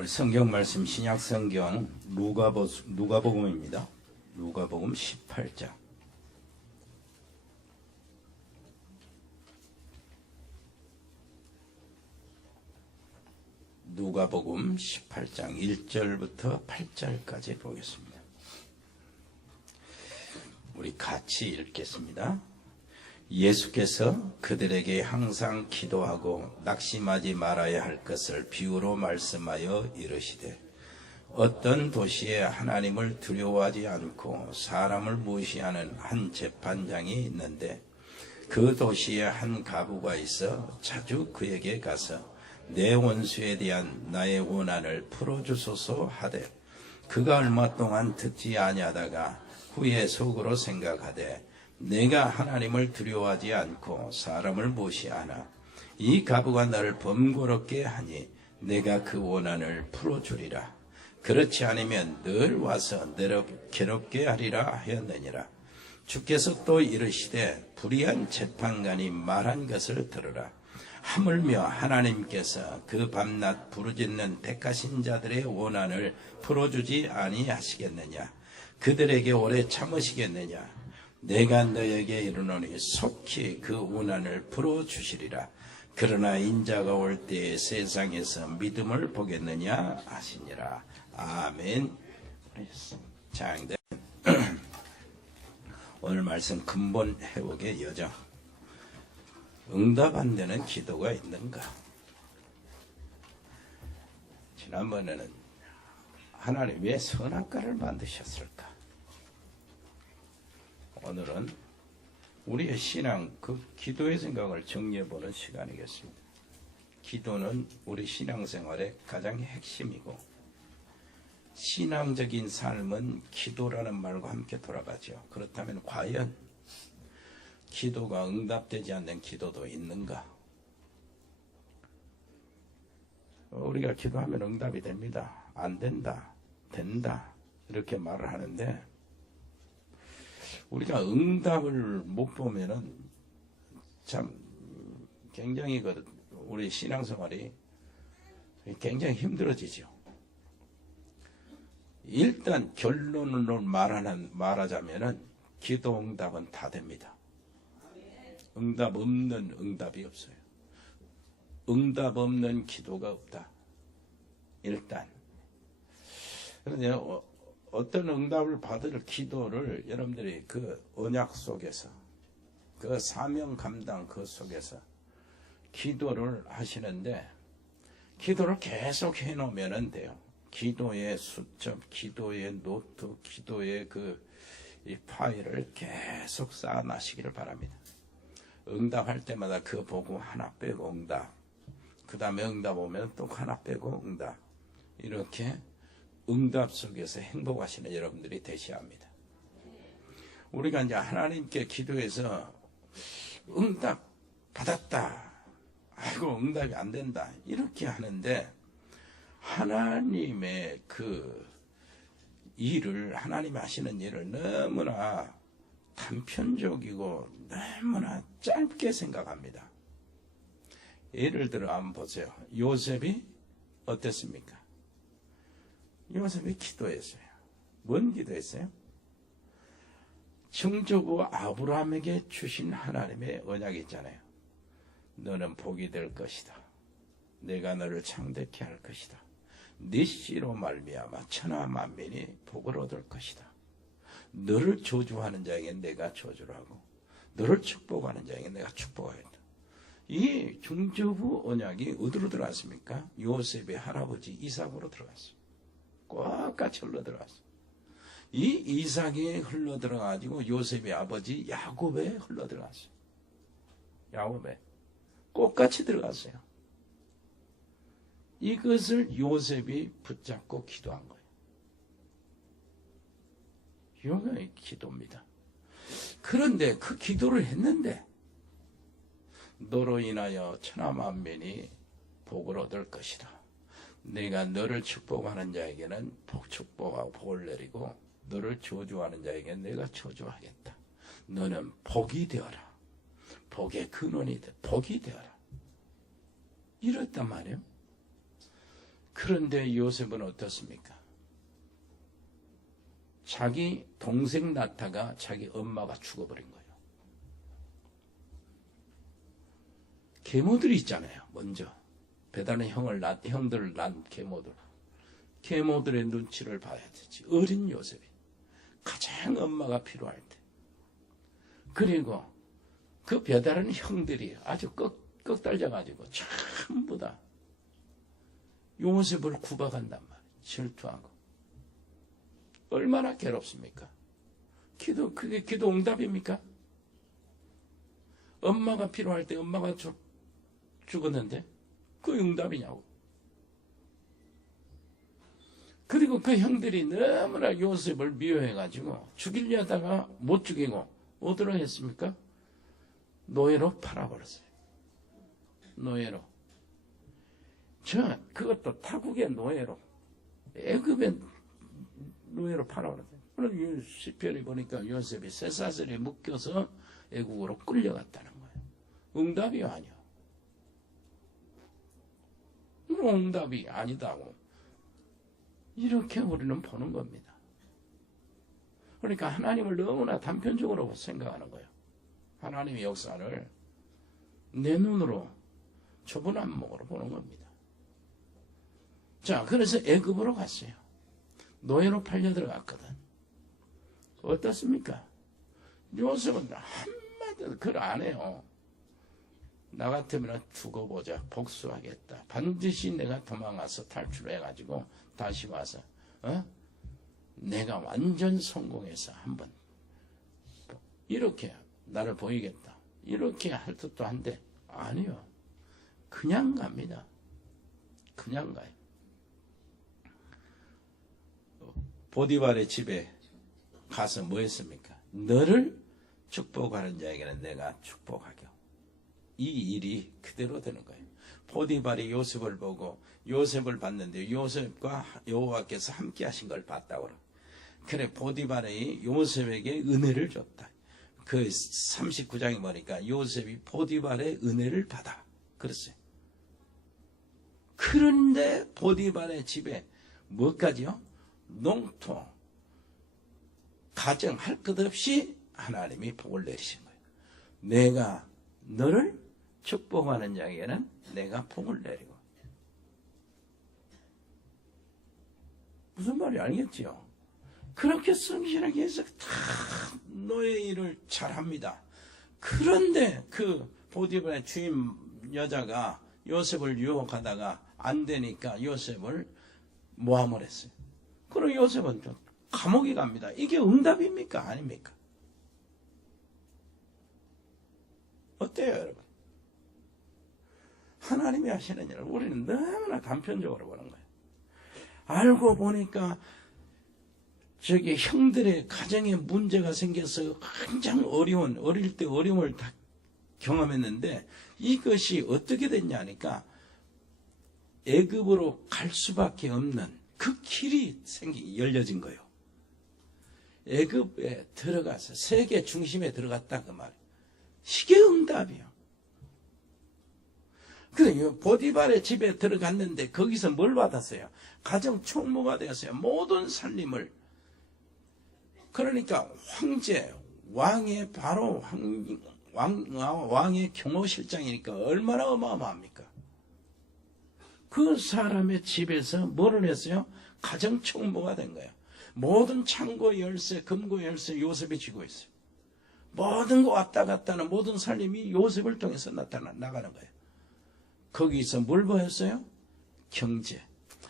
우리 성경 말씀 신약 성경 누가복음입니다. 누가복음 18장. 누가복음 18장 1절부터 8절까지 보겠습니다. 우리 같이 읽겠습니다. 예수께서 그들에게 항상 기도하고 낙심하지 말아야 할 것을 비유로 말씀하여 이르시되, 어떤 도시에 하나님을 두려워하지 않고 사람을 무시하는 한 재판장이 있는데, 그 도시에 한 과부가 있어 자주 그에게 가서 내 원수에 대한 나의 원한을 풀어주소서 하되, 그가 얼마 동안 듣지 아니하다가 후에 속으로 생각하되, 내가 하나님을 두려워하지 않고 사람을 무시하나 이 과부가 나를 번거롭게 하니 내가 그 원한을 풀어주리라. 그렇지 않으면 늘 와서 너를 괴롭게 하리라 하였느니라. 주께서 또 이르시되, 불의한 재판관이 말한 것을 들으라. 하물며 하나님께서 그 밤낮 부르짖는 택하신 자들의 원한을 풀어주지 아니하시겠느냐? 그들에게 오래 참으시겠느냐? 내가 너에게 이르노니 속히 그 원한을 풀어주시리라. 그러나 인자가 올 때에 세상에서 믿음을 보겠느냐 하시니라. 아멘. 장대 오늘 말씀 근본 회복의 여정. 응답 안 되는 기도가 있는가? 지난번에는 하나님 왜 선악과를 만드셨을까? 오늘은 우리의 신앙, 그 기도의 생각을 정리해보는 시간이겠습니다. 기도는 우리 신앙생활의 가장 핵심이고, 신앙적인 삶은 기도라는 말과 함께 돌아가죠. 그렇다면 과연 기도가 응답되지 않는 기도도 있는가? 우리가 기도하면 응답이 됩니다. 안 된다, 된다, 이렇게 말을 하는데, 우리가 응답을 못 보면은 참 굉장히 우리 신앙생활이 굉장히 힘들어지죠. 일단 결론으로 말하자면은 기도 응답은 다 됩니다. 응답 없는 응답이 없어요. 응답 없는 기도가 없다. 일단. 그런데 어떤 응답을 받을 기도를 여러분들이 그 언약 속에서, 그 사명 감당 그 속에서 기도를 하시는데, 기도를 계속 해놓으면 돼요. 기도의 수첩, 기도의 노트, 기도의 이 파일을 계속 쌓아나시기를 바랍니다. 응답할 때마다 그거 보고 하나 빼고 응답, 그 다음에 응답 오면 또 하나 빼고 응답, 이렇게 응답 속에서 행복하시는 여러분들이 되셔야 합니다. 우리가 이제 하나님께 기도해서 응답 받았다, 아이고 응답이 안 된다, 이렇게 하는데, 하나님의 하나님이 하시는 일을 너무나 단편적이고 너무나 짧게 생각합니다. 예를 들어 한번 보세요. 요셉이 어땠습니까? 요셉이 기도했어요. 뭔 기도했어요? 청조부 아브라함에게 주신 하나님의 언약이 있잖아요. 너는 복이 될 것이다. 내가 너를 창대케 할 것이다. 네 씨로 말미암아 천하 만민이 복을 얻을 것이다. 너를 저주하는 자에게 내가 저주를 하고 너를 축복하는 자에게 내가 축복하겠다. 이 중조부 언약이 어디로 들어갔습니까? 요셉의 할아버지 이삭으로 들어갔어요. 꽉같이 흘러들어갔어요. 이 이삭에 흘러들어가지고 요셉의 아버지 야곱에 흘러들어갔어요. 야곱에 꽃같이 들어갔어요. 이것을 요셉이 붙잡고 기도한 거예요. 이게 기도입니다. 그런데 그 기도를 했는데, 너로 인하여 천하 만민이 복을 얻을 것이다. 내가 너를 축복하는 자에게는 축복하고 복을 내리고, 너를 저주하는 자에게는 내가 저주하겠다. 너는 복이 되어라. 복의 근원이 돼. 복이 되어라. 이랬단 말이에요. 그런데 요셉은 어떻습니까? 자기 동생 낳다가 자기 엄마가 죽어버린 거예요. 계모들이 있잖아요. 먼저 배다른 형들을 낳은 계모들의 눈치를 봐야 되지. 어린 요셉이 가장 엄마가 필요할 때. 그리고 그 배다른 형들이 아주 꺽달려가지고 전부 다 요셉을 구박한단 말이에요. 질투하고. 얼마나 괴롭습니까? 그게 기도 응답입니까? 엄마가 필요할 때 엄마가 죽었는데 그 응답이냐고. 그리고 그 형들이 너무나 요셉을 미워해가지고 죽이려 하다가 못 죽이고 어디로 했습니까? 노예로 팔아버렸어요. 노예로. 그것도 타국의 노예로. 애굽의 노예로 팔아버렸어요. 그럼 시편이 보니까 요셉이 쇠사슬에 묶여서 애국으로 끌려갔다는 거예요. 응답이 아니요. 응답이 아니다고. 이렇게 우리는 보는 겁니다. 그러니까 하나님을 너무나 단편적으로 생각하는 거예요. 하나님의 역사를 내 눈으로 좁은 안목으로 보는 겁니다. 자, 그래서 애굽으로 갔어요. 노예로 팔려 들어갔거든. 어떻습니까? 요셉은 한마디도 글 안 해요. 나 같으면 두고 보자. 복수하겠다. 반드시 내가 도망가서 탈출해가지고 다시 와서 내가 완전 성공해서 한번 이렇게 나를 보이겠다. 이렇게 할 듯도 한데 아니요. 그냥 갑니다. 그냥 가요. 보디발의 집에 가서 뭐 했습니까? 너를 축복하는 자에게는 내가 축복하게. 이 일이 그대로 되는 거예요. 보디발이 요셉을 보고 요셉을 봤는데 요셉과 여호와께서 함께 하신 걸 봤다고 그래요. 그래 보디발이 요셉에게 은혜를 줬다. 그 39장에 보니까 요셉이 보디발의 은혜를 받아. 그랬어요. 그런데 보디발의 집에 뭐까지요? 농토, 가정 할 것 없이 하나님이 복을 내리신 거예요. 내가 너를 축복하는 자에게는 내가 복을 내리고. 무슨 말이 알겠지요? 그렇게 성실하게 해서 다 노예 일을 잘합니다. 그런데 그 보디발의 주인 여자가 요셉을 유혹하다가 안 되니까 요셉을 모함을 했어요. 그럼 요셉은 좀 감옥에 갑니다. 이게 응답입니까? 아닙니까? 어때요, 여러분? 하나님이 하시는 일을 우리는 너무나 단편적으로 보는 거예요. 알고 보니까 저기 형들의 가정에 문제가 생겨서 굉장히 어릴 때 어려움을 다 경험했는데 이것이 어떻게 됐냐니까 애굽으로 갈 수밖에 없는 그 길이 열려진 거예요. 애굽에 들어가서 세계 중심에 들어갔다 그 말이에요. 이게 응답이에요. 그래 보디발의 집에 들어갔는데 거기서 뭘 받았어요? 가정 총무가 되었어요. 모든 살림을. 그러니까 황제, 왕의 바로 왕의 경호실장이니까 얼마나 어마어마합니까? 그 사람의 집에서 뭐를 했어요? 가정 총무가 된 거예요. 모든 창고 열쇠, 금고 열쇠 요셉이 쥐고 있어요. 모든 거 왔다 갔다 하는 모든 살림이 요셉을 통해서 나가는 거예요. 거기서 뭘 보였어요? 경제.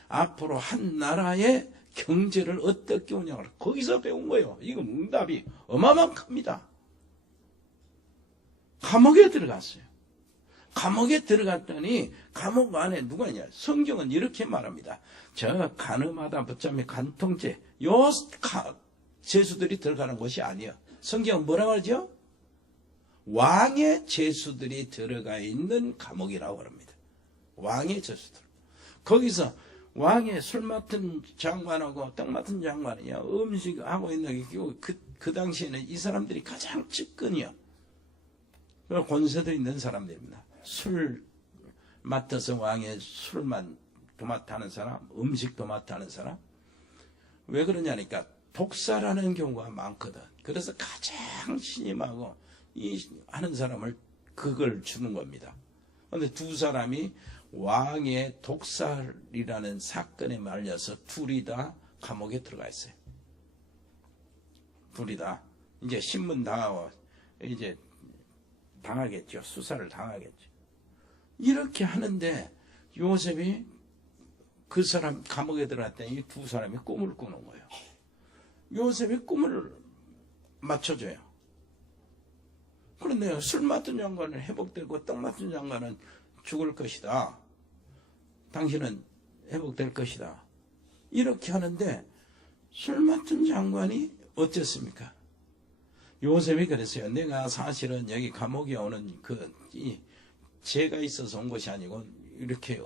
앞으로 한 나라의 경제를 어떻게 운영하라. 거기서 배운 거예요. 이거 응답이 어마어마합니다. 감옥에 들어갔어요. 감옥에 들어갔더니 감옥 안에 누가 있냐. 성경은 이렇게 말합니다. 저 간음하다 붙잡힌 간통죄 요 죄수들이 들어가는 곳이 아니에요. 성경은 뭐라고 하죠? 왕의 죄수들이 들어가 있는 감옥이라고 합니다. 왕의 죄수들. 거기서 왕의 술 맡은 장관하고 떡 맡은 장관이야 음식하고 있는 그 당시에는 이 사람들이 가장 측근이요. 권세도 있는 사람들입니다. 술 맡아서 왕의 술만 도맡아 하는 사람, 음식 도맡아 하는 사람. 왜 그러냐니까 독사라는 경우가 많거든. 그래서 가장 신임하고 하는 사람을 그걸 주는 겁니다. 그런데 두 사람이 왕의 독살이라는 사건에 말려서 둘이 다 감옥에 들어가 있어요. 둘이 다 이제 신문 당하고 이제 당하겠죠. 수사를 당하겠죠. 이렇게 하는데 요셉이 그 사람 감옥에 들어갔더니 이 두 사람이 꿈을 꾸는 거예요. 요셉이 꿈을 맞춰줘요. 그런데 술 맡은 장관은 회복되고 떡 맡은 장관은 죽을 것이다. 당신은 회복될 것이다. 이렇게 하는데 술 맡은 장관이 어땠습니까? 요셉이 그랬어요. 내가 사실은 여기 감옥에 오는 죄가 있어서 온 것이 아니고 이렇게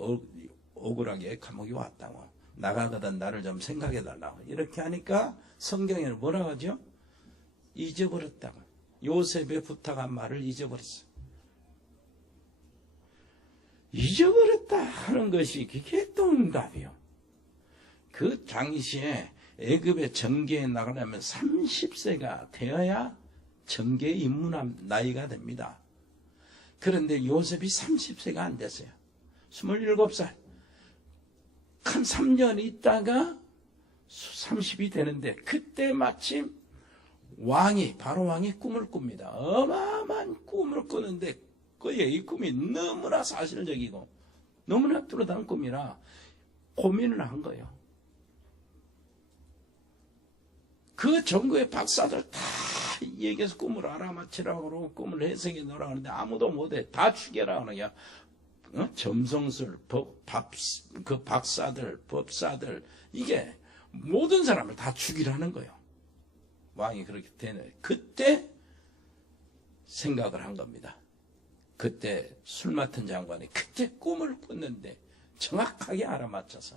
억울하게 감옥에 왔다고. 나가거든 나를 좀 생각해달라고. 이렇게 하니까 성경에는 뭐라고 하죠? 잊어버렸다고. 요셉의 부탁한 말을 잊어버렸어. 잊어버렸다 하는 것이 그게 또 응답이요. 그 당시에 애굽의 정계에 나가려면 30세가 되어야 정계에 입문한 나이가 됩니다. 그런데 요셉이 30세가 안 됐어요. 27살. 한 3년 있다가 30이 되는데 그때 마침 바로 왕이 꿈을 꿉니다. 어마어마한 꿈을 꾸는데 이 꿈이 너무나 사실적이고 너무나 뚜렷한 꿈이라 고민을 한 거예요. 그 전국의 박사들 다 얘기해서 꿈을 알아맞히라고 그러고 꿈을 해석해 놓으라고 하는데 아무도 못해. 다 죽여라 하는 거야. 점성술, 그 박사들, 법사들, 이게 모든 사람을 다 죽이라는 거예요. 왕이 그렇게 되네. 그때 생각을 한 겁니다. 그때 술 맡은 장관이 그때 꿈을 꿨는데 정확하게 알아맞혀서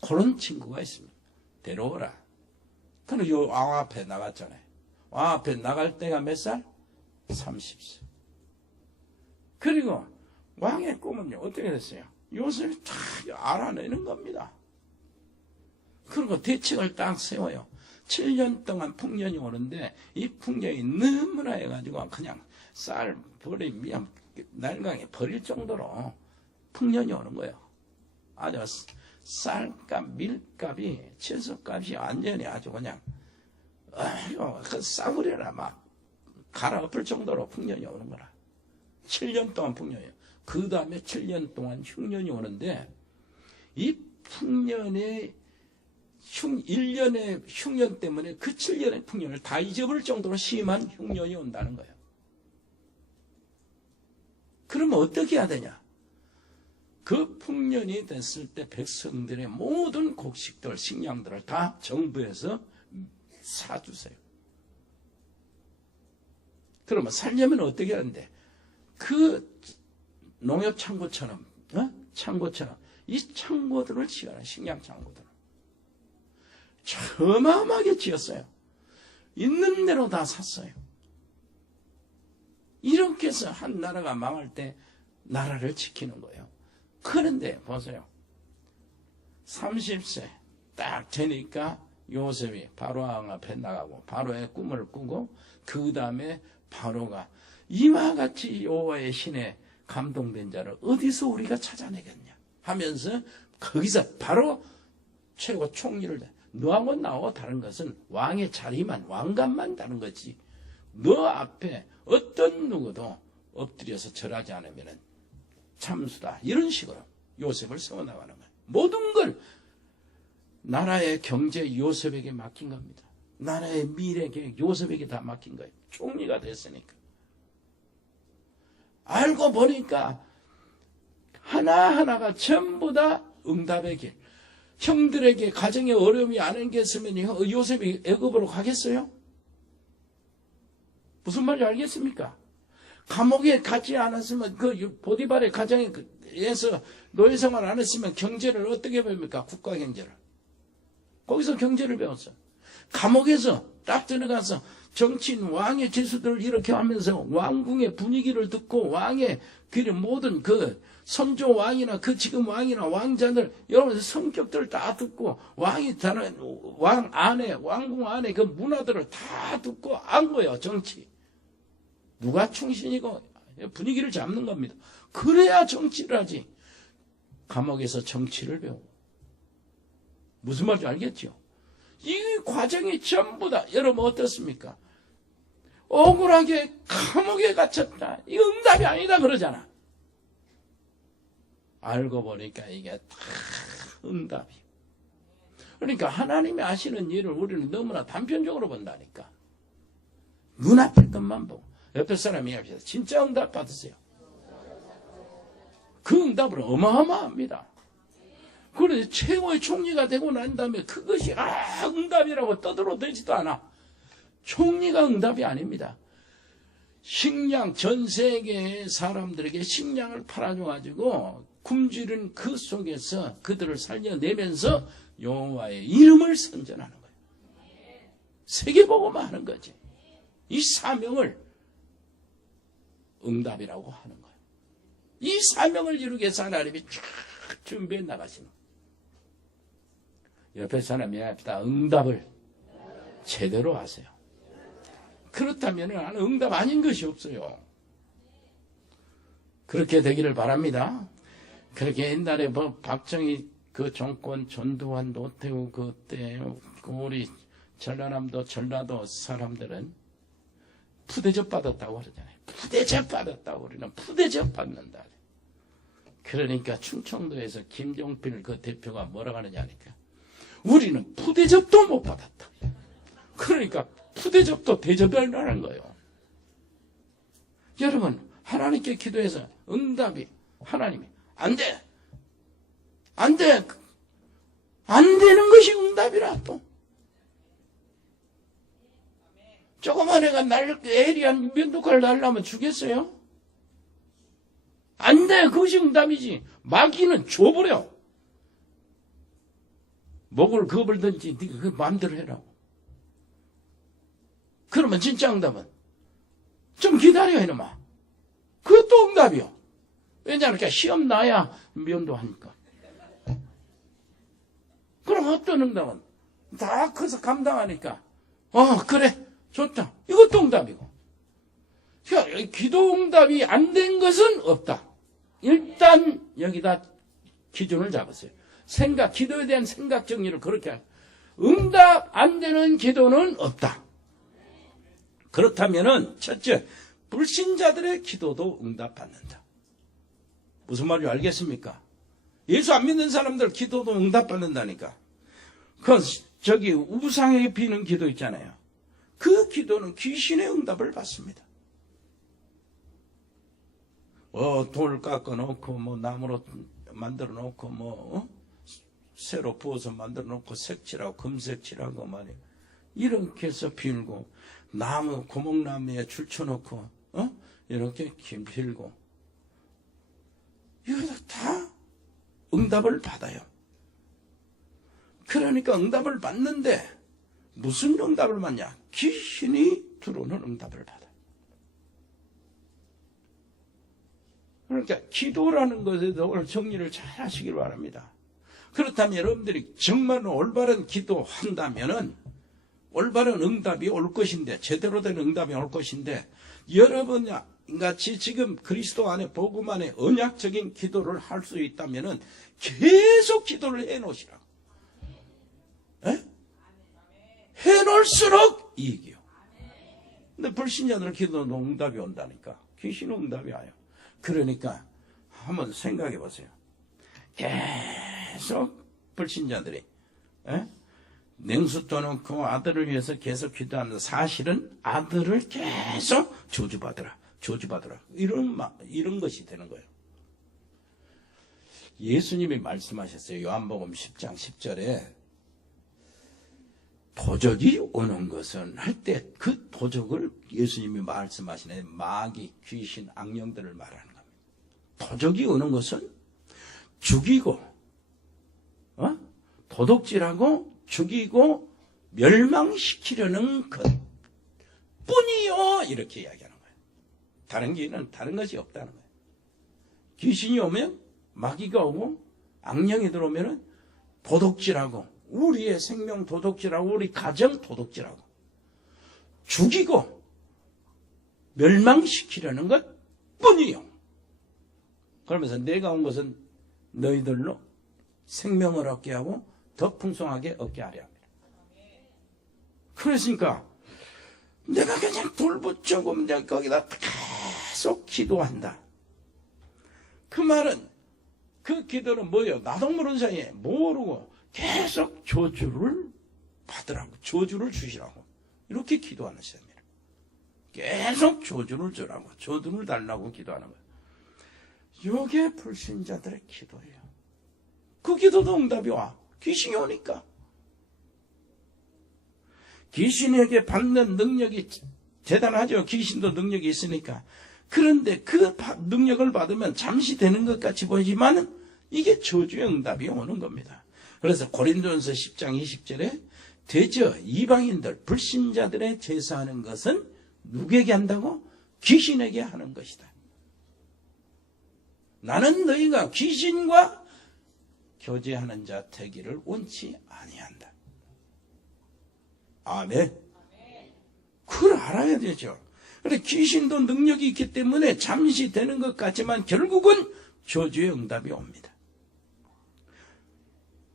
그런 친구가 있습니다. 데려오라. 그럼 요 왕 앞에 나갔잖아요. 왕 앞에 나갈 때가 몇 살? 30세. 그리고 왕의 꿈은요, 어떻게 됐어요? 요셉이 다 알아내는 겁니다. 그리고 대책을 딱 세워요. 7년 동안 풍년이 오는데, 이 풍년이 너무나 해가지고, 그냥 쌀 버리면, 날강에 버릴 정도로 풍년이 오는 거예요. 아주 쌀값, 밀값이, 채소값이 완전히 아주 그냥, 그 싸구려나 막 갈아엎을 정도로 풍년이 오는 거라. 7년 동안 풍년이에요. 그 다음에 7년 동안 흉년이 오는데 이 풍년의 1년의 흉년 때문에 그 7년의 풍년을 다 잊어버릴 정도로 심한 흉년이 온다는 거예요. 그러면 어떻게 해야 되냐? 그 풍년이 됐을 때 백성들의 모든 곡식들, 식량들을 다 정부에서 사주세요. 그러면 살려면 어떻게 하는데? 그 농협 창고처럼, 창고처럼, 이 창고들을 지어라, 식량 창고들을. 어마어마하게 지었어요. 있는 대로 다 샀어요. 이렇게 해서 한 나라가 망할 때 나라를 지키는 거예요. 그런데 보세요. 30세 딱 되니까 요셉이 바로왕 앞에 나가고 바로의 꿈을 꾸고 그 다음에 바로가 이와 같이 여호와의 신에 감동된 자를 어디서 우리가 찾아내겠냐 하면서 거기서 바로 최고 총리를 너하고 나하고 다른 것은 왕의 자리만 왕관만 다른 거지 너 앞에 어떤 누구도 엎드려서 절하지 않으면 참수다 이런 식으로 요셉을 세워나가는 거예요. 모든 걸 나라의 경제 요셉에게 맡긴 겁니다. 나라의 미래 계획 요셉에게 다 맡긴 거예요. 총리가 됐으니까. 알고 보니까 하나하나가 전부 다 응답의 길. 형들에게 가정에 어려움이 안 생겼으면 요셉이 애굽으로 가겠어요? 무슨 말인지 알겠습니까? 감옥에 가지 않았으면 그 보디발의 가정에서 노예생활 안 했으면 경제를 어떻게 배웁니까? 국가 경제를. 거기서 경제를 배웠어. 감옥에서 딱 들어가서 정치인 왕의 제수들을 이렇게 하면서 왕궁의 분위기를 듣고 왕의 모든 그 선조 왕이나 그 지금 왕이나 왕자들 여러분 성격들 다 듣고 왕이 다른 왕 안에 왕궁 안에 그 문화들을 다 듣고 안 거예요. 정치 누가 충신이고 분위기를 잡는 겁니다. 그래야 정치를 하지. 감옥에서 정치를 배우고 무슨 말인지 알겠죠? 이 과정이 전부 다 여러분 어떻습니까? 억울하게 감옥에 갇혔다. 이거 응답이 아니다 그러잖아. 알고 보니까 이게 다 응답이에요. 그러니까 하나님이 하시는 일을 우리는 너무나 단편적으로 본다니까. 눈앞일 것만 보고. 옆에 사람이 이야기해서 진짜 응답 받으세요. 그 응답은 어마어마합니다. 그런데 최고의 총리가 되고 난 다음에 그것이 응답이라고 떠들어대지도 않아. 총리가 응답이 아닙니다. 식량, 전 세계의 사람들에게 식량을 팔아줘가지고 굶주린 그 속에서 그들을 살려내면서 여호와의 이름을 선전하는 거예요. 세계복음화 하는 거지. 이 사명을 응답이라고 하는 거예요. 이 사명을 이루기 위해서 하나님이 쫙 준비해 나가시는 거예요. 옆에 사람이 합시다. 응답을 제대로 하세요. 그렇다면 응답 아닌 것이 없어요. 그렇게 되기를 바랍니다. 그렇게 옛날에 박정희 그 정권 전두환 노태우 그때 우리 전라남도 전라도 사람들은 푸대접 받았다고 그러잖아요. 푸대접 받았다고 우리는 푸대접 받는다. 그러니까 충청도에서 김종필 그 대표가 뭐라고 하느냐니까 우리는 푸대접도 못 받았다. 그러니까 푸대접도 대접하라는 거예요. 여러분 하나님께 기도해서 응답이 하나님이 안 돼. 안 돼. 안 되는 것이 응답이라 또. 조그만 애가 에리한 면도칼을 날라면 주겠어요? 안 돼. 그것이 응답이지. 마귀는 줘버려. 목을 겁을든지 네가 그 마음대로 해라고. 그러면 진짜 응답은 좀 기다려 이놈아. 그것도 응답이요. 왜냐하면 시험 나야 면도하니까. 그럼 어떤 응답은 다 커서 감당하니까 그래 좋다. 이것도 응답이고. 그러니까 기도 응답이 안 된 것은 없다. 일단 여기다 기준을 잡으세요. 기도에 대한 생각 정리를 그렇게 하세요. 응답 안 되는 기도는 없다. 그렇다면은 첫째, 불신자들의 기도도 응답받는다. 무슨 말인지 알겠습니까? 예수 안 믿는 사람들 기도도 응답받는다니까. 저기 우상에게 비는 기도 있잖아요. 그 기도는 귀신의 응답을 받습니다. 돌 깎아 놓고 나무로 만들어 놓고 새로 부어서 만들어 놓고 색칠하고 금색칠하고 말이야. 이렇게 해서 빌고 나무 고목나무에 줄 쳐놓고 이렇게 김 빌고 이거 다 응답을 받아요. 그러니까 응답을 받는데 무슨 응답을 받냐? 귀신이 들어오는 응답을 받아요. 그러니까 기도라는 것에 대해서 오늘 정리를 잘 하시길 바랍니다. 그렇다면 여러분들이 정말 올바른 기도한다면은 올바른 응답이 올 것인데, 제대로 된 응답이 올 것인데, 여러분 같이 지금 그리스도 안에 복음 안에 언약적인 기도를 할 수 있다면은 계속 기도를 해놓으시라. 해놓을수록 이익이요. 근데 불신자들 기도도 응답이 온다니까. 귀신은 응답이 와요. 그러니까 한번 생각해 보세요. 계속 불신자들이 냉수 떠놓고 아들을 위해서 계속 기도하면서 사실은 아들을 계속 저주받으라. 이런 것이 되는 거예요. 예수님이 말씀하셨어요. 요한복음 10장 10절에 도적이 오는 것은 할 때 그 도적을 예수님이 말씀하시네. 마귀, 귀신, 악령들을 말하는 겁니다. 도적이 오는 것은 죽이고 도둑질하고 죽이고 멸망시키려는 것 뿐이요. 이렇게 이야기하는 거예요. 다른 길은 다른 것이 없다는 거예요. 귀신이 오면 마귀가 오고 악령이 들어오면 도둑질하고 우리의 생명 도둑질하고 우리 가정 도둑질하고 죽이고 멸망시키려는 것 뿐이요. 그러면서 내가 온 것은 너희들로 생명을 얻게 하고 더 풍성하게 얻게 하려 합니다. 그러니까 내가 그냥 돌붙여고 거기다 계속 기도한다. 그 말은 그 기도는 뭐예요? 나도 모르는 사이에 모르고 계속 저주를 받으라고, 저주를 주시라고 이렇게 기도하는 시간입니다. 계속 저주를 주라고, 저주를 달라고 기도하는 거예요. 이게 불신자들의 기도예요. 그 기도도 응답이 와. 귀신이 오니까. 귀신에게 받는 능력이 대단하죠. 귀신도 능력이 있으니까. 그런데 그 능력을 받으면 잠시 되는 것 같이 보이지만 이게 저주의 응답이 오는 겁니다. 그래서 고린도전서 10장 20절에 되저 이방인들 불신자들의 제사하는 것은 누구에게 한다고? 귀신에게 하는 것이다. 나는 너희가 귀신과 교제하는 자 되기를 원치 아니한다. 아멘. 그걸 알아야 되죠. 그런데 귀신도 능력이 있기 때문에 잠시 되는 것 같지만 결국은 저주의 응답이 옵니다.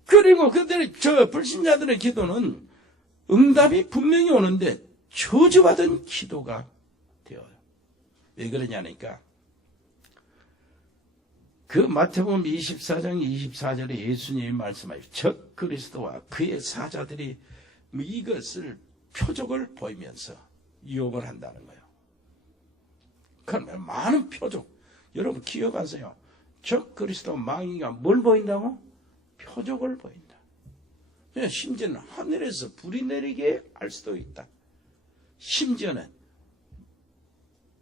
그리고 그들의 불신자들의 기도는 응답이 분명히 오는데 저주받은 기도가 되어요. 왜 그러냐니까 그 마태복음 24장 24절에 예수님이 말씀하시죠. 적 그리스도와 그의 사자들이 이것을 표적을 보이면서 유혹을 한다는 거예요. 그러면 많은 표적. 여러분 기억하세요. 적 그리스도 마귀가 뭘 보인다고? 표적을 보인다. 심지어는 하늘에서 불이 내리게 할 수도 있다. 심지어는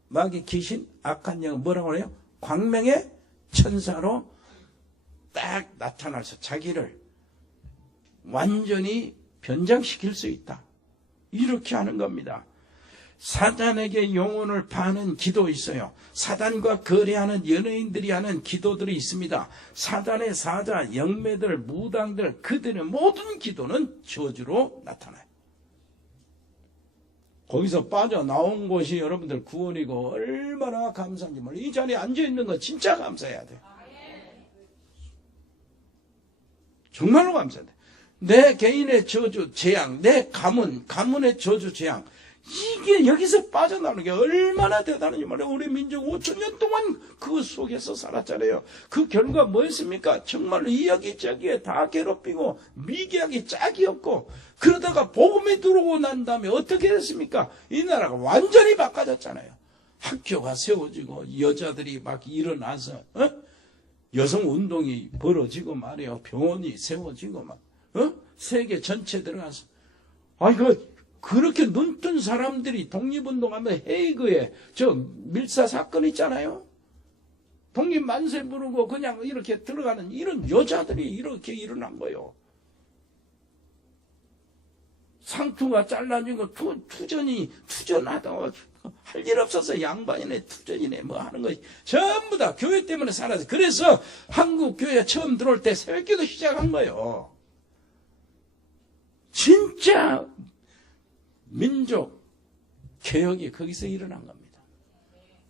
마귀 귀신 악한 영은 뭐라고 해요? 광명의 천사로 딱 나타나서 자기를 완전히 변장시킬 수 있다. 이렇게 하는 겁니다. 사단에게 영혼을 파는 기도 있어요. 사단과 거래하는 연예인들이 하는 기도들이 있습니다. 사단의 사자, 영매들, 무당들 그들의 모든 기도는 저주로 나타나요. 거기서 빠져나온 것이 여러분들 구원이고 얼마나 감사한지 몰라요. 이 자리에 앉아있는 거 진짜 감사해야 돼요. 정말로 감사해야 돼요. 내 개인의 저주, 재앙, 내 가문의 저주, 재앙 이게 여기서 빠져나오는 게 얼마나 대단한지 몰라요. 우리 민족 5,000년 동안 그 속에서 살았잖아요. 그 결과 뭐였습니까? 정말로 이야기저기에 다 괴롭히고 미개하기 짝이 없고 그러다가 복음이 들어오고 난 다음에 어떻게 됐습니까? 이 나라가 완전히 바꿔졌잖아요. 학교가 세워지고 여자들이 막 일어나서 여성 운동이 벌어지고 말이에요. 병원이 세워지고 막 세계 전체 들어가서 그렇게 눈뜬 사람들이 독립운동하면 헤이그에 저 밀사 사건 있잖아요. 독립만세 부르고 그냥 이렇게 들어가는 이런 여자들이 이렇게 일어난 거예요. 상투가 잘라진 거 투전하다가 할 일 없어서 양반이네 투전이네 뭐 하는 거 전부 다 교회 때문에 살아서 그래서 한국 교회 처음 들어올 때 새벽기도 시작한 거예요. 진짜 민족 개혁이 거기서 일어난 겁니다.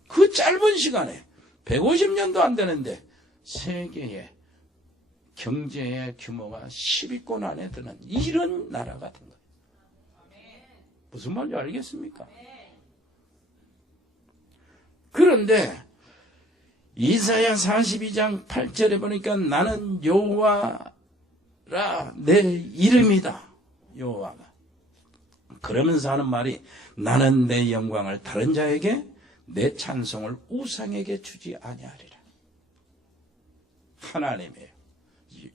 그 짧은 시간에 150년도 안 되는데 세계의 경제의 규모가 10위권 안에 드는 이런 나라가 된 거예요. 무슨 말인지 알겠습니까? 그런데 이사야 42장 8절에 보니까 나는 여호와라 내 이름이다. 여호와가. 그러면서 하는 말이 나는 내 영광을 다른 자에게 내 찬송을 우상에게 주지 아니하리라. 하나님이에요.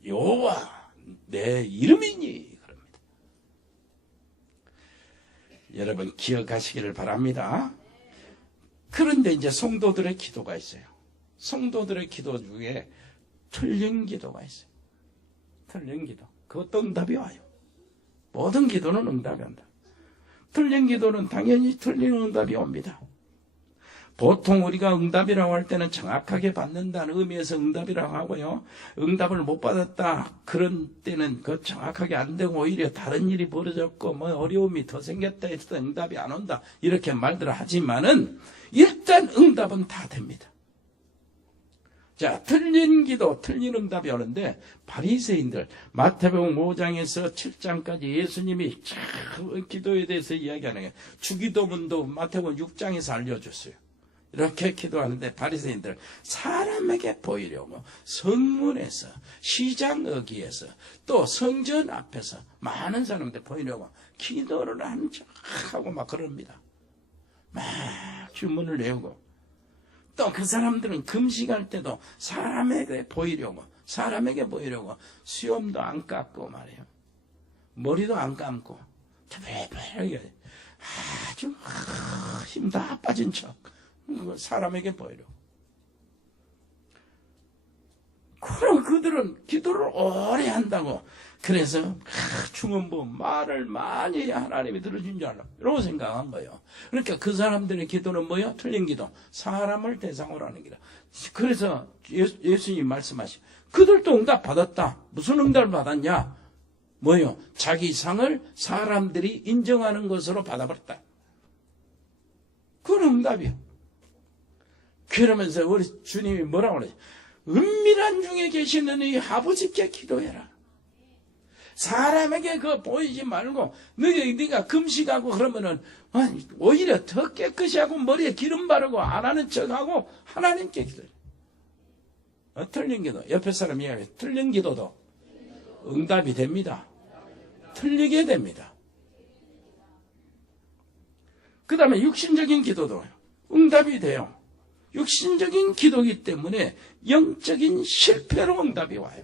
여호와 내 이름이니 그럽니다. 여러분 기억하시기를 바랍니다. 그런데 이제 성도들의 기도가 있어요. 성도들의 기도 중에 틀린 기도가 있어요. 틀린 기도. 그것도 응답이 와요. 모든 기도는 응답이 온다. 틀린 기도는 당연히 틀린 응답이 옵니다. 보통 우리가 응답이라고 할 때는 정확하게 받는다는 의미에서 응답이라고 하고요. 응답을 못 받았다. 그런 때는 그 정확하게 안 되고 오히려 다른 일이 벌어졌고 뭐 어려움이 더 생겼다 해서 응답이 안 온다. 이렇게 말들을 하지만은 일단 응답은 다 됩니다. 자, 틀린 기도, 틀린 응답이 오는데 바리새인들 마태복음 5장에서 7장까지 예수님이 기도에 대해서 이야기하는 거예요. 주기도문도 마태복음 6장에서 알려줬어요. 이렇게 기도하는데 바리새인들 사람에게 보이려고 성문에서 시장 어귀에서 또 성전 앞에서 많은 사람들 보이려고 기도를 하는 척하고 막 그럽니다. 막 주문을 외우고 또 그 사람들은 금식할 때도 사람에게 보이려고 수염도 안 깎고 말이에요. 머리도 안 감고 태블하게 아주 힘 다 빠진 척 사람에게 보이려고. 그럼 그들은 기도를 오래 한다고. 그래서 중원부 말을 많이 해야 하나님이 들어준 줄 알아. 이러고 생각한 거예요. 그러니까 그 사람들의 기도는 뭐야? 틀린 기도. 사람을 대상으로 하는 기도. 그래서 예수님이 말씀하시고 그들도 응답 받았다. 무슨 응답을 받았냐? 뭐요? 자기 상을 사람들이 인정하는 것으로 받아버렸다. 그건 응답이요. 그러면서 우리 주님이 뭐라고 그러죠? 은밀한 중에 계시는 이 아버지께 기도해라. 사람에게 그거 보이지 말고 네가 금식하고 그러면은 오히려 더 깨끗이 하고 머리에 기름 바르고 안 하는 척하고 하나님께 기도해. 틀린 기도. 옆에 사람 이야기해. 틀린 기도도 응답이 됩니다. 틀리게 됩니다. 그 다음에 육신적인 기도도 응답이 돼요. 육신적인 기도이기 때문에 영적인 실패로 응답이 와요.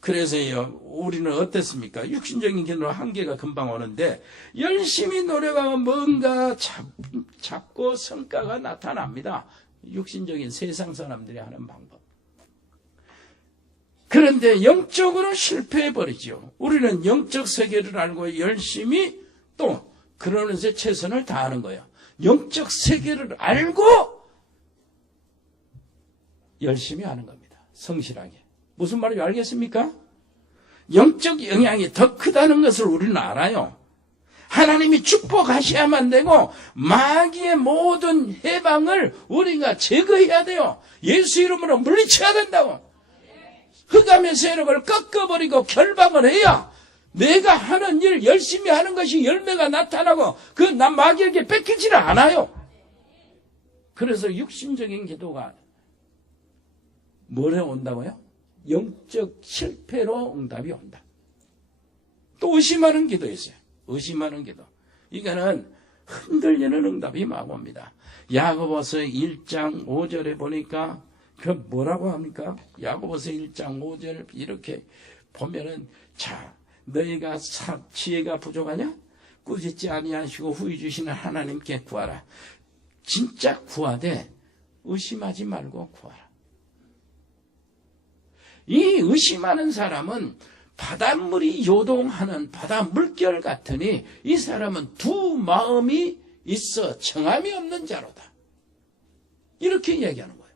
그래서요, 우리는 어땠습니까? 육신적인 기도는 한계가 금방 오는데 열심히 노력하면 뭔가 잡고 성과가 나타납니다. 육신적인 세상 사람들이 하는 방법. 그런데 영적으로 실패해버리죠. 우리는 영적 세계를 알고 열심히 또 그러면서 최선을 다하는 거예요. 영적 세계를 알고 열심히 하는 겁니다. 성실하게. 무슨 말인지 알겠습니까? 영적 영향이 더 크다는 것을 우리는 알아요. 하나님이 축복하셔야만 되고 마귀의 모든 해방을 우리가 제거해야 돼요. 예수 이름으로 물리쳐야 된다고. 흑암의 세력을 꺾어버리고 결박을 해야 내가 하는 일 열심히 하는 것이 열매가 나타나고 그 마귀에게 뺏기지를 않아요. 그래서 육신적인 기도가 뭐래 온다고요? 영적 실패로 응답이 온다. 또 의심하는 기도 있어요. 의심하는 기도. 이거는 흔들리는 응답이 막 옵니다. 야고보서 1장 5절에 보니까 그 뭐라고 합니까? 야고보서 1장 5절 이렇게 보면은 자, 너희가 지혜가 부족하냐? 꾸짖지 아니하시고 후히 주시는 하나님께 구하라. 진짜 구하되 의심하지 말고 구하라. 이 의심하는 사람은 바닷물이 요동하는 바다 물결 같으니 이 사람은 두 마음이 있어 정함이 없는 자로다. 이렇게 이야기하는 거예요.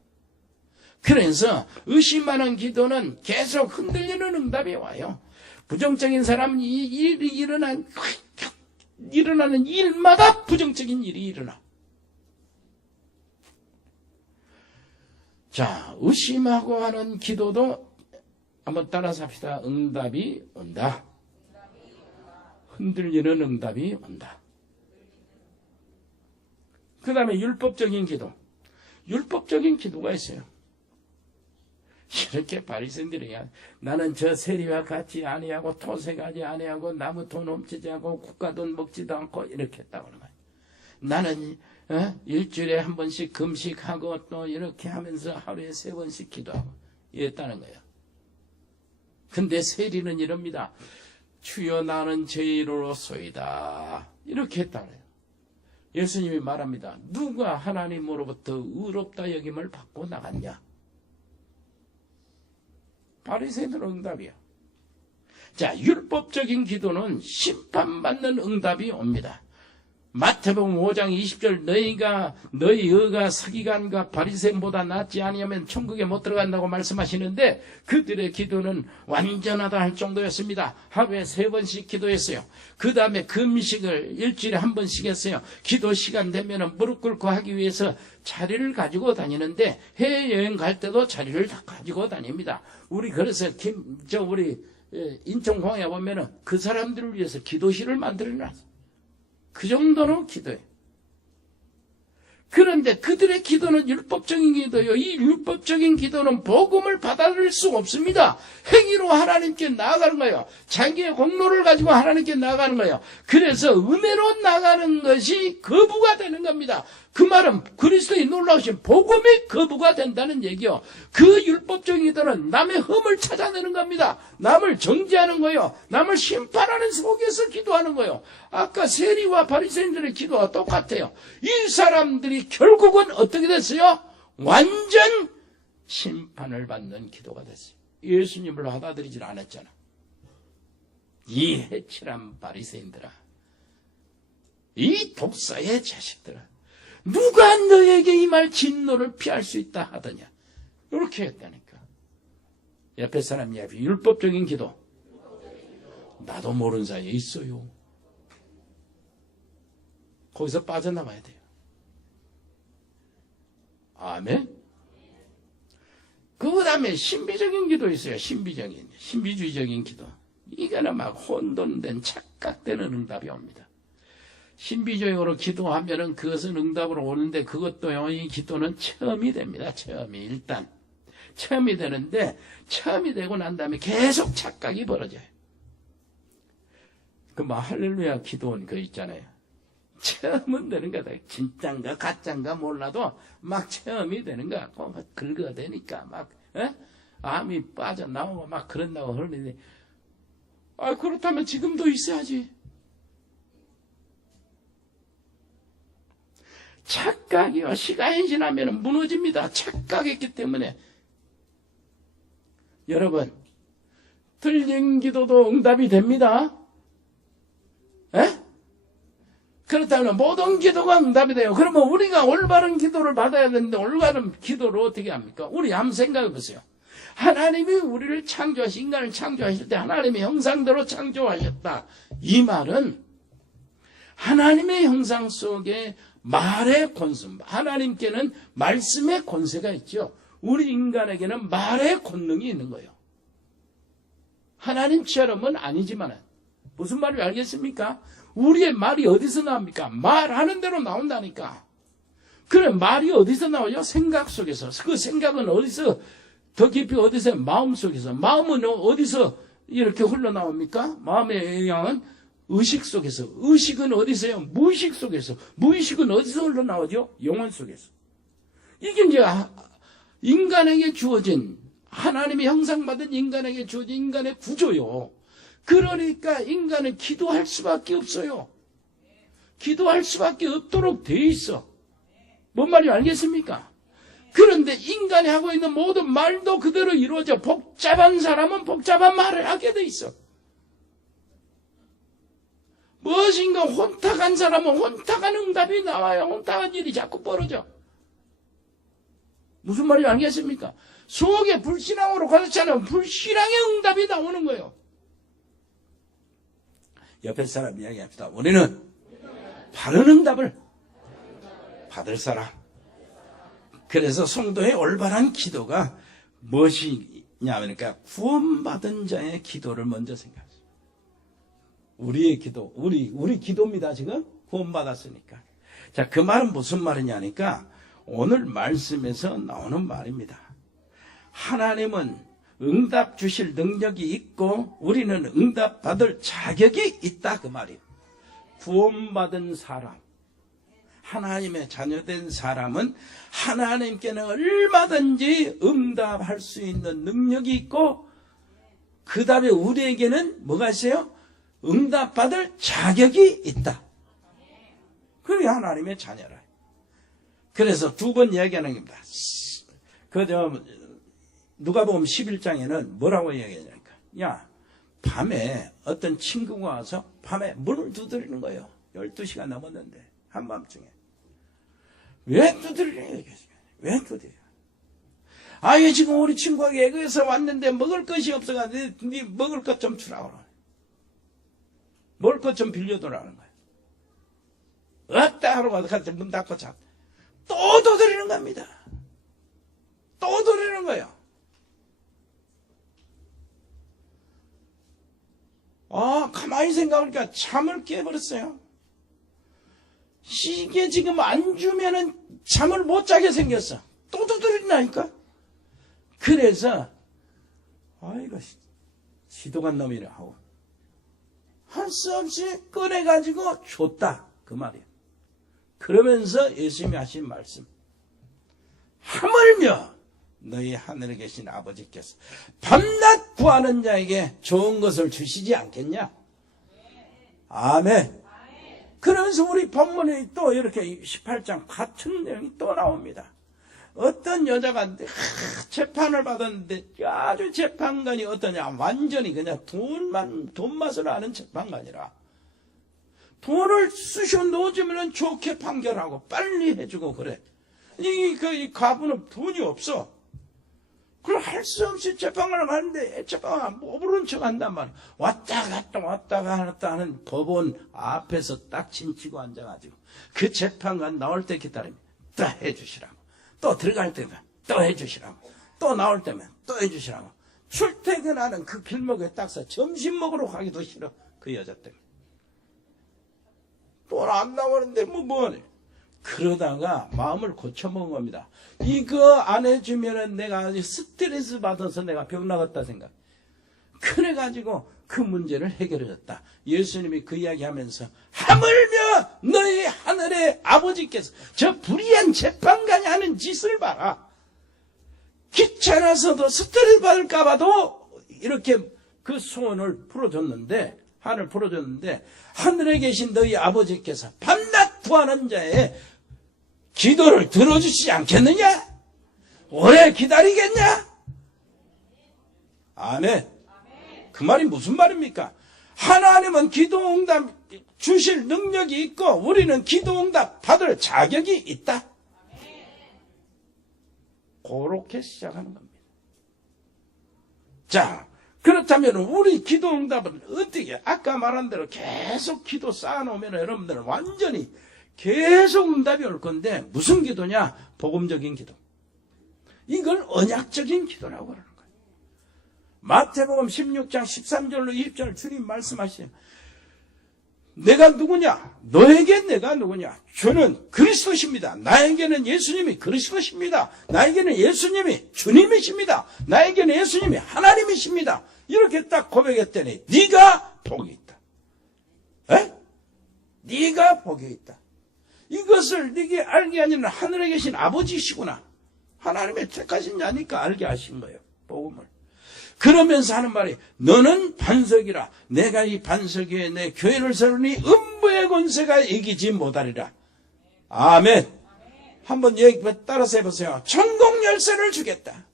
그래서 의심하는 기도는 계속 흔들리는 응답이 와요. 부정적인 사람은 일어나는 일마다 부정적인 일이 일어나. 자, 의심하고 하는 기도도 한번 따라서 합시다. 응답이 온다. 흔들리는 응답이 온다. 그 다음에 율법적인 기도. 율법적인 기도가 있어요. 이렇게 바리새인들이 나는 저 세리와 같이 아니하고 토색하지 아니하고 나무 돈 훔치지 않고 국가돈 먹지도 않고 이렇게 했다고 하는 거예요. 나는 일주일에 한 번씩 금식하고 또 이렇게 하면서 하루에 3번씩 기도하고 이랬다는 거예요. 근데 세리는 이럽니다. 주여 나는 죄인으로소이다. 이렇게 했다는 거예요. 예수님이 말합니다. 누가 하나님으로부터 의롭다 여김을 받고 나갔냐? 바리새인들 응답이야. 자, 율법적인 기도는 심판받는 응답이 옵니다. 마태복음 5장 20절 너희 의가 서기관과 바리새인보다 낫지 아니하면 천국에 못 들어간다고 말씀하시는데 그들의 기도는 완전하다 할 정도였습니다. 하루에 3번씩 기도했어요. 그 다음에 금식을 일주일에 1번씩 했어요. 기도 시간 되면 무릎 꿇고 하기 위해서 자리를 가지고 다니는데 해외여행 갈 때도 자리를 다 가지고 다닙니다. 우리 그래서 우리 인천공항에 보면은 그 사람들을 위해서 기도실을 만들어놨어요. 그 정도로 기도해. 그런데 그들의 기도는 율법적인 기도예요. 이 율법적인 기도는 복음을 받아들일 수 없습니다. 행위로 하나님께 나아가는 거예요. 자기의 공로를 가지고 하나님께 나아가는 거예요. 그래서 은혜로 나가는 것이 거부가 되는 겁니다. 그 말은 그리스도의 놀라우신 복음이 거부가 된다는 얘기요. 그 율법적인 기도는 남의 흠을 찾아내는 겁니다. 남을 정죄하는 거예요. 남을 심판하는 속에서 기도하는 거예요. 아까 세리와 바리새인들의 기도와 똑같아요. 이 사람들이 결국은 어떻게 됐어요? 완전 심판을 받는 기도가 됐어요. 예수님을 받아들이질 않았잖아. 이 해칠한 바리새인들아, 이 독사의 자식들아, 누가 너에게 이 말 진노를 피할 수 있다 하더냐. 이렇게 했다니까. 옆에 사람 이야기, 율법적인 기도. 나도 모르는 사이에 있어요. 거기서 빠져나와야 돼요. 아멘. 그 다음에 신비적인 기도 있어요. 신비주의적인 기도. 이거는 막 혼돈된 착각되는 응답이 옵니다. 신비적으로 기도하면은 그것은 응답으로 오는데 그것도요, 이 기도는 체험이 됩니다. 일단 체험이 되는데 체험이 되고 난 다음에 계속 착각이 벌어져요. 그 뭐 할렐루야 기도원 그 있잖아요. 체험은 되는 거다. 진짠가 가짠가 몰라도 막 체험이 되는 거야. 막 긁어대니까 막 암이 빠져나오고 막 그런다고 그러는데, 그렇다면 지금도 있어야지. 착각이요. 시간이 지나면 무너집니다. 착각했기 때문에. 여러분, 틀린 기도도 응답이 됩니다. 그렇다면 모든 기도가 응답이 돼요. 그러면 우리가 올바른 기도를 받아야 되는데 올바른 기도를 어떻게 합니까? 우리 한번 생각해 보세요. 하나님이 우리를 인간을 창조하실 때 하나님의 형상대로 창조하셨다. 이 말은 하나님의 형상 속에 말의 권세, 하나님께는 말씀의 권세가 있죠. 우리 인간에게는 말의 권능이 있는 거예요. 하나님처럼은 아니지만 무슨 말인지 알겠습니까? 우리의 말이 어디서 나옵니까? 말하는 대로 나온다니까. 그래, 말이 어디서 나오죠? 생각 속에서. 그 생각은 어디서, 더 깊이 어디서? 마음 속에서. 마음은 어디서 이렇게 흘러나옵니까? 마음의 영향은 의식 속에서. 의식은 어디서요? 무의식 속에서. 무의식은 어디서 흘러나오죠? 영혼 속에서. 이게 이제 인간에게 주어진, 하나님의 형상받은 인간에게 주어진 인간의 구조요. 그러니까 인간은 기도할 수밖에 없어요. 기도할 수밖에 없도록 돼 있어. 뭔 말인지 알겠습니까? 그런데 인간이 하고 있는 모든 말도 그대로 이루어져. 복잡한 사람은 복잡한 말을 하게 돼 있어. 무엇인가 혼탁한 사람은 혼탁한 응답이 나와요. 혼탁한 일이 자꾸 벌어져. 무슨 말인지 알겠습니까? 속에 불신앙으로 가득 차면 불신앙의 응답이 나오는 거예요. 옆에 사람 이야기합시다. 우리는 바른 응답을 받을 사람. 그래서 성도의 올바른 기도가 무엇이냐면, 구원받은 자의 기도를 먼저 생각하세요. 우리의 기도, 우리 기도입니다. 지금 구원받았으니까. 자, 그 말은 무슨 말이냐니까 오늘 말씀에서 나오는 말입니다. 하나님은 응답 주실 능력이 있고 우리는 응답 받을 자격이 있다, 그 말이에요. 구원받은 사람, 하나님의 자녀된 사람은 하나님께는 얼마든지 응답할 수 있는 능력이 있고 그 다음에 우리에게는 뭐가 있어요? 응답 받을 자격이 있다. 그게 하나님의 자녀라. 그래서 두 번 이야기하는 겁니다. 누가복음 11장에는 뭐라고 얘기하냐니까, 야, 밤에 어떤 친구가 와서 밤에 문을 두드리는 거예요. 12시가 넘었는데 한밤중에. 왜 두드리냐? 왜 두드려? 아예 지금 우리 친구가 애교에서 왔는데 먹을 것이 없어가지고 네 먹을 것 좀 주라고. 먹을 것 좀 빌려두라는 거야. 없다 하러 가서 문 닫고 자. 또 두드리는 겁니다. 또 두드리는 거예요. 가만히 생각하니까 잠을 깨버렸어요. 이게 지금 안 주면은 잠을 못 자게 생겼어. 또 두드린다니까. 그래서 이거 지도간 놈이라 하고 할 수 없이 꺼내가지고 줬다 그 말이에요. 그러면서 예수님이 하신 말씀, 하물며 너희 하늘에 계신 아버지께서 밤낮 구하는 자에게 좋은 것을 주시지 않겠냐? 아멘. 그러면서 우리 본문에 또 이렇게 18장 같은 내용이 또 나옵니다. 어떤 여자가 재판을 받았는데 아주 재판관이 어떠냐, 완전히 그냥 돈 맛을 아는 재판관이라 돈을 쑤셔 넣어주면 좋게 판결하고 빨리 해주고 그래. 이 가부는 돈이 없어. 그걸 할 수 없이 재판관을 가는데 재판관 못 부른 척 한단 말이야. 왔다 갔다 하는 법원 앞에서 딱 진치고 앉아가지고 그 재판관 나올 때 기다리면 또 해주시라고, 또 들어갈 때면 또 해주시라고, 또 나올 때면 또 해주시라고. 출퇴근하는 그 길목에 딱서 점심 먹으러 가기도 싫어. 그 여자 때문에. 돈 안 나오는데 뭐하네. 그러다가 마음을 고쳐먹은 겁니다. 이거 안 해주면은 내가 스트레스 받아서 내가 병 나갔다 생각. 그래가지고 그 문제를 해결해줬다. 예수님이 그 이야기 하면서 하물며 너희 하늘의 아버지께서 저 불의한 재판관이 하는 짓을 봐라. 귀찮아서도 스트레스 받을까봐도 이렇게 그 소원을 풀어줬는데, 하늘 풀어줬는데, 하늘에 계신 너희 아버지께서 밤낮 구하는 자의 기도를 들어주시지 않겠느냐? 오래 기다리겠냐? 아멘. 그 말이 무슨 말입니까? 하나님은 기도응답 주실 능력이 있고 우리는 기도응답 받을 자격이 있다. 그렇게 시작하는 겁니다. 자, 그렇다면 우리 기도응답은 어떻게, 아까 말한 대로 계속 기도 쌓아놓으면 여러분들은 완전히 계속 응답이 올 건데, 무슨 기도냐? 복음적인 기도. 이걸 언약적인 기도라고 그러는 거예요. 마태복음 16장 13절로 20절 주님 말씀하시죠. 내가 누구냐? 너에게 내가 누구냐? 주는 그리스도십니다. 나에게는 예수님이 그리스도십니다. 나에게는 예수님이 주님이십니다. 나에게는 예수님이 하나님이십니다. 이렇게 딱 고백했더니 네가 복이 있다. 에? 네가 복이 있다. 이것을 네게 알게 하는 하늘에 계신 아버지시구나. 하나님의 택하신 자니까 알게 하신 거예요. 복음을. 그러면서 하는 말이, 너는 반석이라. 내가 이 반석 위에 내 교회를 세우니 음부의 권세가 이기지 못하리라. 아멘. 한번 따라서 해보세요. 천국 열쇠를 주겠다.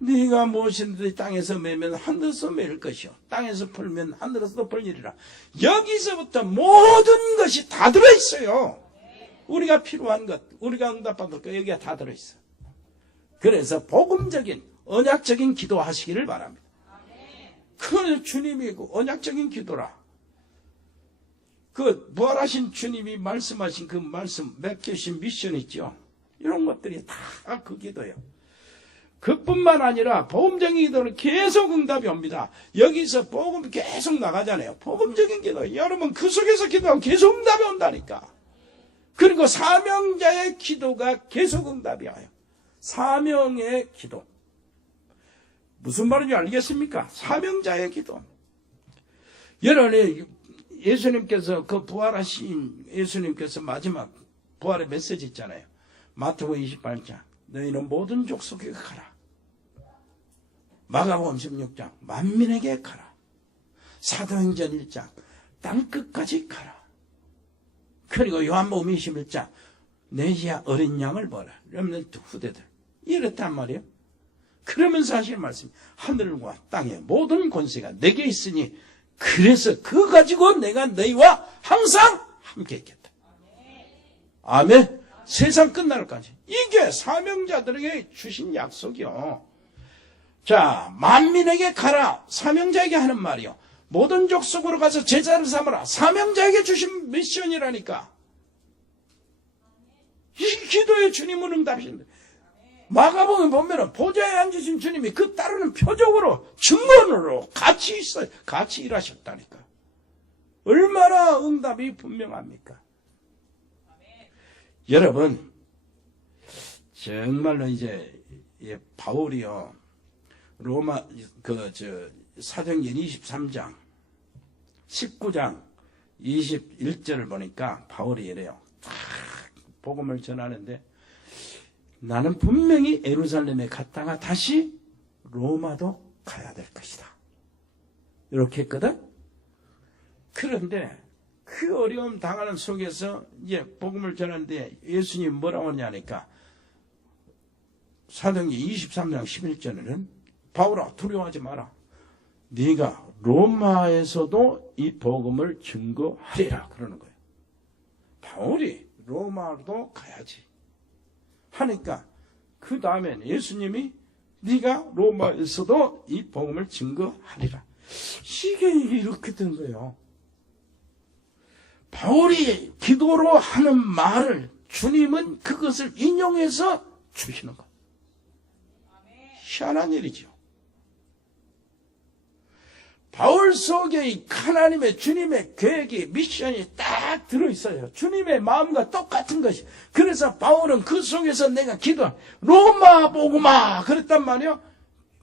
네가 무엇이든지 땅에서 매면 하늘에서 매일 것이요 땅에서 풀면 하늘에서도 풀리리라. 여기서부터 모든 것이 다 들어있어요. 우리가 필요한 것, 우리가 응답받을 것, 여기가 다 들어있어. 그래서 복음적인 언약적인 기도하시기를 바랍니다. 그 주님이 그 언약적인 기도라. 그 부활하신 주님이 말씀하신 그 말씀, 맡기신 미션 있죠. 이런 것들이 다 그 기도예요. 그뿐만 아니라 복음적인 기도는 계속 응답이 옵니다. 여기서 복음 계속 나가잖아요. 복음적인 기도. 여러분 그 속에서 기도하면 계속 응답이 온다니까. 그리고 사명자의 기도가 계속 응답이 와요. 사명의 기도. 무슨 말인지 알겠습니까? 사명자의 기도. 여러분, 예수님께서 그 부활하신 예수님께서 마지막 부활의 메시지 있잖아요. 마태복음 28장. 너희는 모든 족속에 가라. 마가복음 16장. 만민에게 가라. 사도행전 1장. 땅끝까지 가라. 그리고 요한복음 21장. 내시야 어린 양을 보라. 렘넌트 후대들. 이랬단 말이에요. 그러면서 하시는 말씀이 하늘과 땅의 모든 권세가 내게 있으니 그래서 그거 가지고 내가 너희와 항상 함께 있겠다. 아멘. 세상 끝날까지. 이게 사명자들에게 주신 약속이요. 자, 만민에게 가라. 사명자에게 하는 말이요. 모든 족속으로 가서 제자를 삼으라. 사명자에게 주신 미션이라니까. 이 기도에 주님은 응답이신데. 마가복음에 보면은 보좌에 앉으신 주님이 그 따르는 표적으로 증언으로 같이 있어요. 같이 일하셨다니까. 얼마나 응답이 분명합니까? 여러분, 정말로 이제 바울이요. 로마 사도행전 23장 19장 21절을 보니까 바울이 이래요. 딱 복음을 전하는데 나는 분명히 예루살렘에 갔다가 다시 로마도 가야 될 것이다. 이렇게 했거든. 그런데 그 어려움 당하는 속에서 이제 복음을 전하는데 예수님이 뭐라고 하냐니까 사도행전 23장 11절에는 바울아 두려워하지 마라. 네가 로마에서도 이 복음을 증거하리라 그러는 거예요. 바울이 로마로 가야지 하니까 그 다음엔 예수님이 네가 로마에서도 이 복음을 증거하리라. 이게 이렇게 된 거예요. 바울이 기도로 하는 말을 주님은 그것을 인용해서 주시는 거예요. 희한한 일이죠. 바울 속에 이 하나님의 주님의 계획이 미션이 딱 들어있어요. 주님의 마음과 똑같은 것이. 그래서 바울은 그 속에서 내가 기도한 로마 복음아 그랬단 말이에요.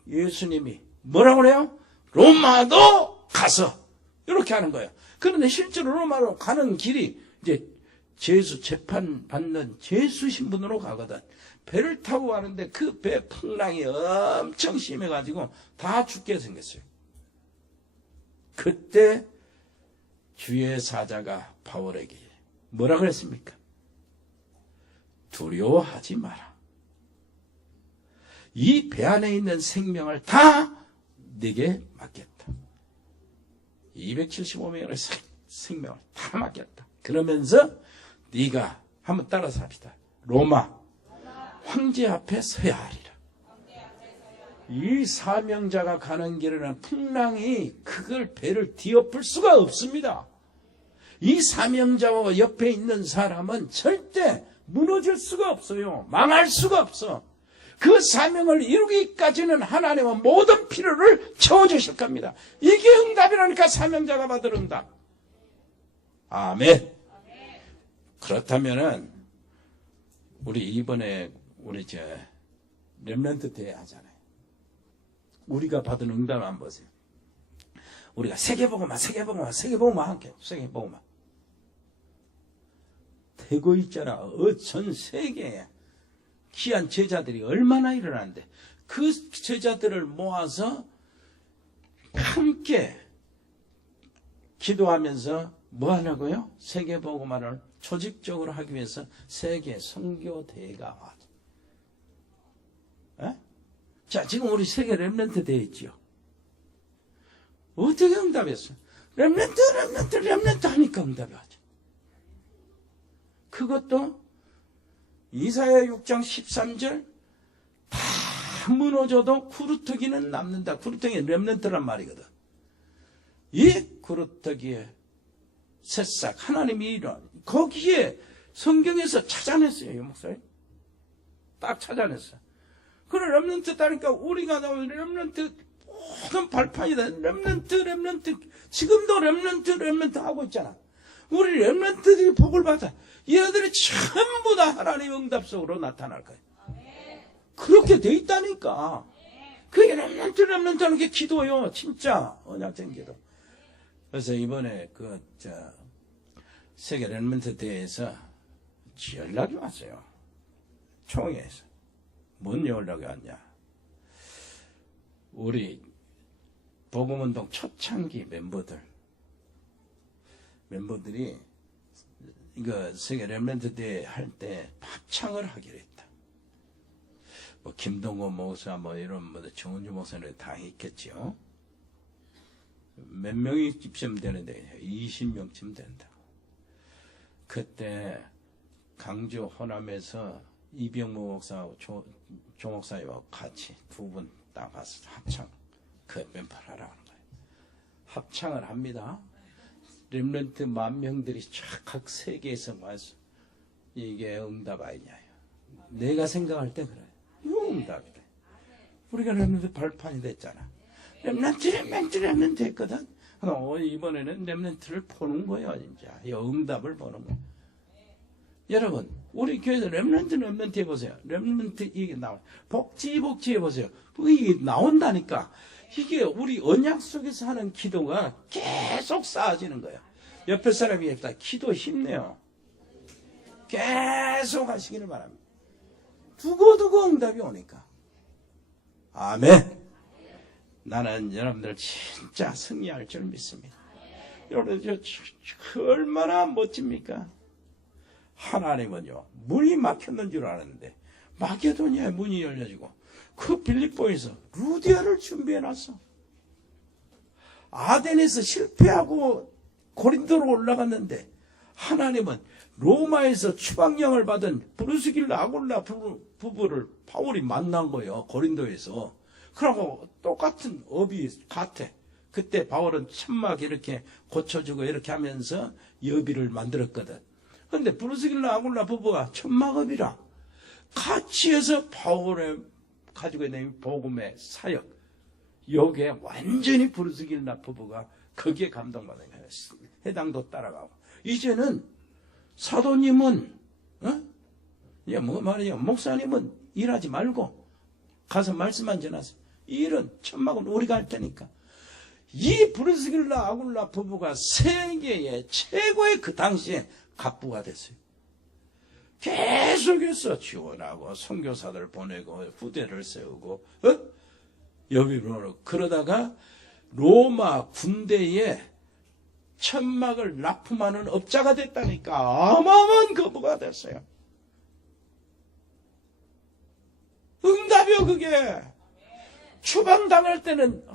예수님이 뭐라고 그래요? 로마도 가서 이렇게 하는 거예요. 그런데 실제로 로마로 가는 길이 이제 제수 재판 받는 제수 신분으로 가거든. 배를 타고 가는데 그 배 풍랑이 엄청 심해가지고 다 죽게 생겼어요. 그때 주의 사자가 바울에게 뭐라 그랬습니까? 두려워하지 마라. 이 배 안에 있는 생명을 다 네게 맡겼다. 275명의 생명을 다 맡겼다. 그러면서 네가 한번 따라서 합시다. 로마 황제 앞에 서야 하리라. 이 사명자가 가는 길에는 풍랑이 그걸 배를 뒤엎을 수가 없습니다. 이 사명자와 옆에 있는 사람은 절대 무너질 수가 없어요. 망할 수가 없어. 그 사명을 이루기까지는 하나님은 모든 필요를 채워주실 겁니다. 이게 응답이라니까 사명자가 받을 응답. 아멘. 그렇다면은 우리 이번에 우리 렘넌트 대회 하잖아요. 우리가 받은 응답을 한번 보세요. 우리가 세계복음화 함께 세계복음화 되고 있잖아. 전 세계에 귀한 제자들이 얼마나 일어나는데 그 제자들을 모아서 함께 기도하면서 뭐 하냐고요? 세계복음화를 조직적으로 하기 위해서 세계 선교대회가 와요. 자, 지금 우리 세계 렘넌트 대회 있지요. 어떻게 응답했어? 렘넌트 하니까 응답이 하죠. 그것도 이사야 6장 13절 다 무너져도 구루터기는 남는다. 구루터기는 렘넌트란 말이거든. 이 구루터기에 새싹 하나님이 이런 거기에 성경에서 찾아냈어요. 목사님 딱 찾아냈어. 그래 렘넌트 따니까 우리가 나오면 렘넌트 모든 발판이다. 렘넌트 지금도 렘넌트 하고 있잖아. 우리 렘넌트들이 복을 받아. 얘네들이 전부 다 하나님 응답 속으로 나타날 거예요. 그렇게 돼 있다니까. 그게 렘넌트 하는 게 기도요. 진짜 언약적인 기도. 그래서 이번에 세계 렘넌트 대회에서 연락이 왔어요. 총회에서. 뭔 연락이 왔냐. 우리 복음운동 초창기 멤버들이 이거 세계 렘넌트 대회 할 때 합창을 하기로 했다. 김동호 목사 이런 정은주 목사는 다 했겠죠. 몇 명이 입점 되는데 20명쯤 된다. 그때 강주 호남에서 이병무 목사하고 조 목사님하고 같이 두 분 딱 가서 합창 그 멤버를 하라는 거예요. 합창을 합니다. 렘넌트 10,000명들이 쫙 각 세계에서 와서 이게 응답 아니냐요. 내가 생각할 때 그래. 이거 응답이래. 우리가 렘넌트 발판이 됐잖아. 렘넌트 했거든. 이번에는 렘넌트를 보는 거예요, 진짜. 이 응답을 보는 거예요. 여러분, 우리 교회에서 렘넌트 해보세요. 렘넌트 이게 나와요. 복지 해보세요. 이게 나온다니까. 이게 우리 언약 속에서 하는 기도가 계속 쌓아지는 거예요. 옆에 사람이 했다. 기도 힘내요. 계속 하시기를 바랍니다. 두고두고 응답이 오니까. 아멘. 나는 여러분들 진짜 승리할 줄 믿습니다. 여러분, 얼마나 멋집니까? 하나님은요, 문이 막혔는 줄 알았는데, 마게도니아의 문이 열려지고, 그 빌립보에서 루디아를 준비해놨어. 아덴에서 실패하고 고린도로 올라갔는데, 하나님은 로마에서 추방령을 받은 브루스길라 아굴라 부부를 바울이 만난 거예요. 고린도에서. 그러고 똑같은 업이 같아. 그때 바울은 천막 이렇게 고쳐주고 이렇게 하면서 여비를 만들었거든. 그런데 브루스길라 아굴라 부부가 천막업이라 같이 해서 바울의 가지고 있는 복음의 사역, 여기에 완전히 브루스길라 부부가 거기에 감동받은 거예요. 해당도 따라가고. 이제는 사도님은, 뭐 말이야, 목사님은 일하지 말고 가서 말씀만 전하세요. 이 일은 천막은 우리가 할 테니까. 이 브루스길라 아굴라 부부가 세계의 최고의 그 당시에 갑부가 됐어요. 계속해서 지원하고 선교사들 보내고 후대를 세우고 여비로 그러다가 로마 군대에 천막을 납품하는 업자가 됐다니까. 어마어마한 거부가 됐어요. 응답이요 그게. 추방당할 때는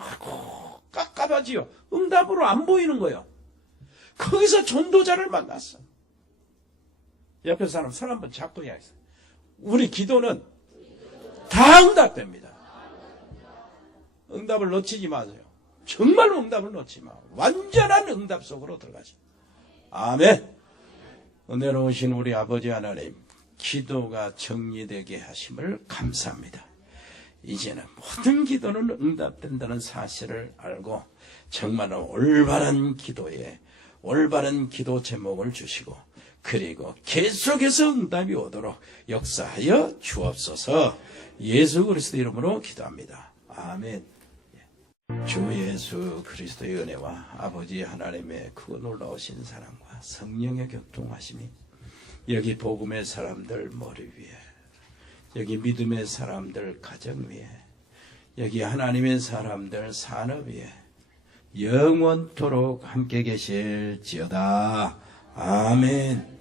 깝깝하지요. 응답으로 안 보이는 거예요. 거기서 전도자를 만났어. 옆에 사람 손 한번 잡고 이야기했어요. 우리 기도는 다 응답됩니다. 응답을 놓치지 마세요. 정말 응답을 놓지 마. 완전한 응답 속으로 들어가죠. 아멘. 은혜로 오신 우리 아버지 하나님, 기도가 정리되게 하심을 감사합니다. 이제는 모든 기도는 응답된다는 사실을 알고 정말로 올바른 기도에 올바른 기도 제목을 주시고 그리고 계속해서 응답이 오도록 역사하여 주옵소서. 예수 그리스도 이름으로 기도합니다. 아멘. 주 예수 그리스도의 은혜와 아버지 하나님의 그 놀라우신 사랑과 성령의 교통하심이 여기 복음의 사람들 머리 위에, 여기 믿음의 사람들 가정 위에, 여기 하나님의 사람들 산업 위에 영원토록 함께 계실지어다. 아멘.